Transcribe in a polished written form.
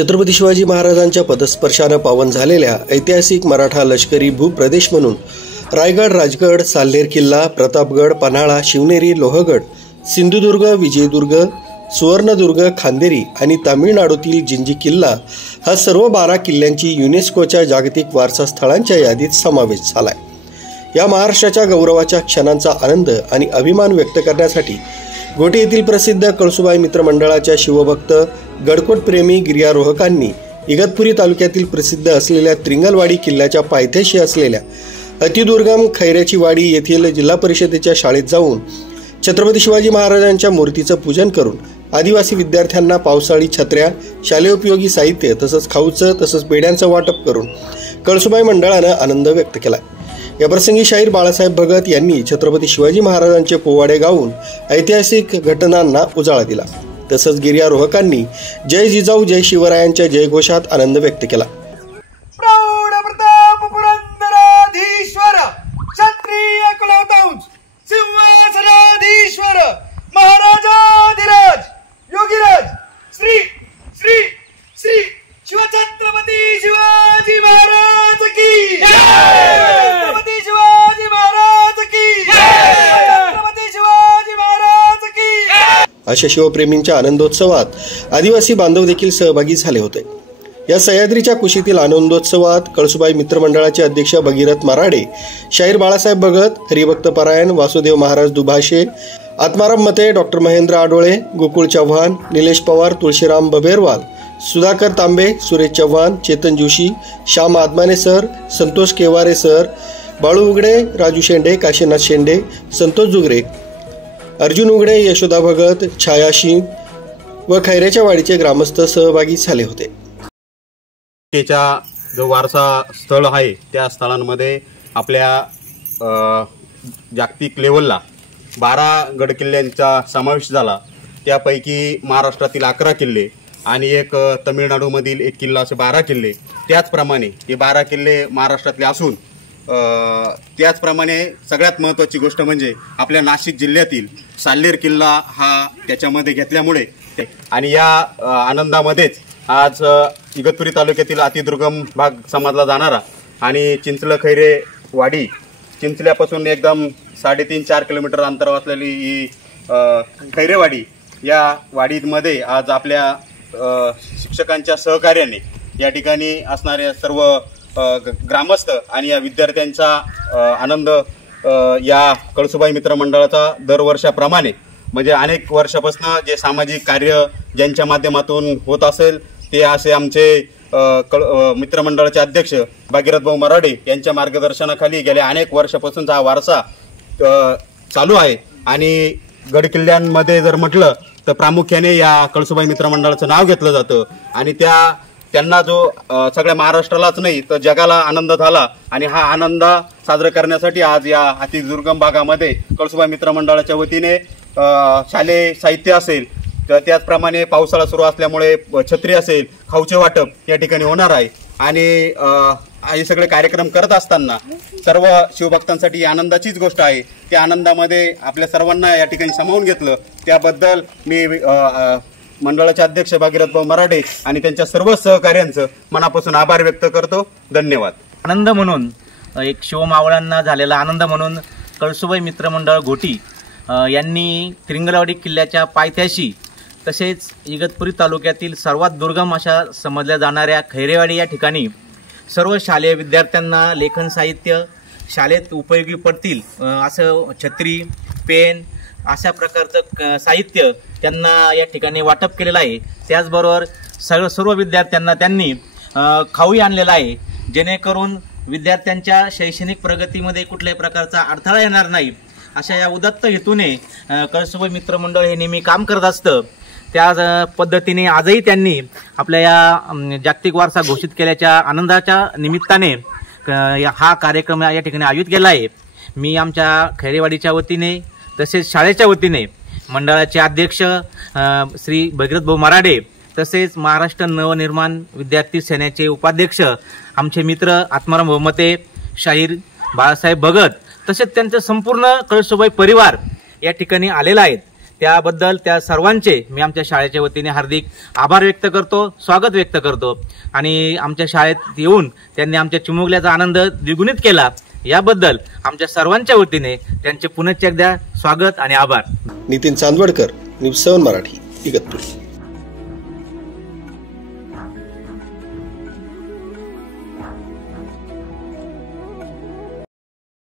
छत्रपती शिवाजी महाराजांच्या पदस्पर्शाने पावन झालेल्या ऐतिहासिक मराठा लष्करी भूप्रदेश म्हणून रायगड, राजगड, साल्हेर किल्ला, प्रतापगड, पन्हाळा, शिवनेरी, लोहगड, सिंधुदुर्ग, विजयदुर्ग, सुवर्णदुर्ग, खांदेरी आणि तामिळनाडूतील जिंजी किल्ला हा सर्व 12 किल्ल्यांची युनेस्कोच्या जागतिक वारसा स्थळांच्या यादीत समावेश झालाय। या महाराष्ट्राच्या गौरवाच्या क्षणांचा आनंद आणि अभिमान व्यक्त करण्यासाठी घोटी येथील प्रसिद्ध कळसुबाई मित्र मंडळाच्या शिवभक्त गडकोट प्रेमी गिर्यारोहकांनी इगतपुरी तालुक्यातील प्रसिद्ध असलेल्या त्रिंगलवाडी किल्ल्याच्या पायथ्याशी असलेल्या अतिदुर्गम खैऱ्याची वाडी येथील जिल्हा परिषदेच्या शाळेत जाऊन छत्रपती शिवाजी महाराजांच्या मूर्तीचं पूजन करून आदिवासी विद्यार्थ्यांना पावसाळी छत्र्या, शालेय उपयोगी साहित्य तसंच खाऊचं तसंच पेढ्यांचं वाटप करून कळसुबाई मंडळानं आनंद व्यक्त केला। या प्रसंगी शाहीर बाळासाहेब भगत यांनी छत्रपती शिवाजी महाराजांचे पोवाडे गाऊन ऐतिहासिक घटनांना उजाळा दिला। तसंच गिर्यारोहकांनी जय जिजाऊ जय शिवरायांच्या जयघोषात आनंद व्यक्त केला। प्रौढ प्रताप पुरंदराधीश्वर क्षत्रिय कुलवंश सिंहासनाधीश्वर महाराजाधिराज योगीराज श्री श्री श्री शिवछत्रपती शिवाजी महाराज की छत्रपती शिवाजी महाराज की छत्रपती शिवाजी महाराज की अशा शिवप्रेमींच्या आनंदोत्सवात आदिवासी बांधव देखील सहभागी झाले होते। या सह्याद्रीच्या कुशीतील आनंदोत्सवात कळसुबाई मित्रमंडळाचे अध्यक्ष भगीरथ मराडे, शाहीर बाळासाहेब भगत, हरिभक्त परायण वासुदेव महाराज दुभाषे, आत्माराम मते, डॉक्टर महेंद्र आडोळे, गोकुळ चव्हाण, निलेश पवार, तुळशीराम बबेरवाल, सुधाकर तांबे, सुरेश चव्हाण, चेतन जोशी, श्याम आदमाने सर, संतोष केवारे सर, बाळू उघडे, राजू शेंडे, काशीनाथ शेंडे, संतोष जुगरे, अर्जुन उघडे, यशोदा भगत, छाया सिंग व खैऱ्याच्या वाडीचे ग्रामस्थ सहभागी झाले होते। जो वारसा स्थळ आहे त्या स्थळांमध्ये आपल्या जागतिक लेवलला 12 गडकिल्ल्यांचा समावेश झाला। त्यापैकी महाराष्ट्रातील 11 किल्ले आणि एक तमिळनाडूमधील एक किल्ला असे 12 किल्ले। त्याचप्रमाणे हे 12 किल्ले महाराष्ट्रातले असून त्याचप्रमाणे सगळ्यात महत्त्वाची गोष्ट म्हणजे आपल्या नाशिक जिल्ह्यातील साल्हेर किल्ला हा त्याच्यामध्ये घेतल्यामुळे आणि या आनंदामध्येच आज इगतपुरी तालुक्यातील अतिदुर्गम भाग समजला जाणारा आणि चिंचल खैरे वाडी, चिंचल्यापासून एकदम 3.5-4 किलोमीटर अंतरावर असलेली ही खैरेवाडी, या वाडीमध्ये आज आपल्या शिक्षकांच्या सहकार्याने या ठिकाणी असणाऱ्या सर्व ग्रामस्थ आणि या विद्यार्थ्यांचा आनंद या कळसुबाई मित्र मंडळाचा दरवर्षाप्रमाणे म्हणजे अनेक वर्षापासून जे सामाजिक कार्य ज्यांच्या माध्यमातून होत असेल ते असे आमचे मित्रमंडळाचे अध्यक्ष भगीरथ भाऊ मराडे यांच्या मार्गदर्शनाखाली गेल्या अनेक वर्षापासूनचा हा वारसा चालू आहे। आणि गडकिल्ल्यांमध्ये जर म्हटलं तर प्रामुख्याने या कळसुबाई मित्रमंडळाचं नाव घेतलं जातं आणि त्यांना जो सगळ्या महाराष्ट्रालाच नाही तर जगाला आनंद झाला आणि हा आनंद साजरा करण्यासाठी आज या अतिदुर्गम भागामध्ये कळसुबाई मित्रमंडळाच्या वतीने शालेय साहित्य असेल तर त्याचप्रमाणे पावसाळा सुरू असल्यामुळे छत्री असेल, खाऊचे वाटप या ठिकाणी होणार आहे। आणि हे सगळे कार्यक्रम करत असताना सर्व शिवभक्तांसाठी आनंदाचीच गोष्ट आहे। त्या आनंदामध्ये आपल्या सर्वांना या ठिकाणी सामावून घेतलं त्याबद्दल मी मंडळाचे अध्यक्ष भगीरथ भाऊ मराडे आणि त्यांच्या सर्व सहकार्यांचं मनापासून आभार व्यक्त करतो। धन्यवाद। आनंद म्हणून एक शिवमावळ्यांना झालेला आनंद म्हणून कळसुबाई मित्रमंडळ घोटी यांनी त्रिंगलवाडी किल्ल्याच्या पायथ्याशी तसेच इगतपुरी तालुक्यातील सर्वात दुर्गम अशा समजल्या जाणाऱ्या खैरेवाडी या ठिकाणी सर्व शालेय विद्यार्थ्यांना लेखन साहित्य शाळेत उपयोगी पडतील असं छत्री, पेन अशा प्रकारचं साहित्य त्यांना या ठिकाणी वाटप केलेलं आहे। त्याचबरोबर सर्व विद्यार्थ्यांना त्यांनी खाऊही आणलेला आहे जेणेकरून विद्यार्थ्यांच्या शैक्षणिक प्रगतीमध्ये कुठल्याही प्रकारचा अडथळा येणार नाही अशा या उदात्त हेतूने कळसुबाई मित्रमंडळ हे नेहमी काम करत असतं। त्या पद्धतीने आजही त्यांनी आपल्या या जागतिक वारसा घोषित केल्याच्या आनंदाच्या निमित्ताने हा कार्यक्रम या ठिकाणी आयोजित केला आहे। मी आमच्या खैरेवाडीच्या वतीने तसेच शाळेच्या वतीने मंडळाचे अध्यक्ष श्री भगीरथ भाऊ मराडे तसेच महाराष्ट्र नवनिर्माण विद्यार्थी सेनेचे उपाध्यक्ष आमचे मित्र आत्माराम भाऊ मते, शाहीर बाळासाहेब भगत तसेच त्यांचा संपूर्ण कळसुबाई परिवार या ठिकाणी आलेला आहे। त्याबद्दल त्या सर्वांचे मी आमच्या शाळेच्या वतीने हार्दिक आभार व्यक्त करतो, स्वागत व्यक्त करतो आणि आमच्या शाळेत येऊन त्यांनी आमच्या चिमुकल्याचा आनंद द्विगुणित केला याबद्दल आमच्या सर्वांच्या वतीने त्यांचे पुनश्च एकदा स्वागत आणि आभार. नितीन चांदवडकर, न्यूज 7 मराठी, इगतपुरी.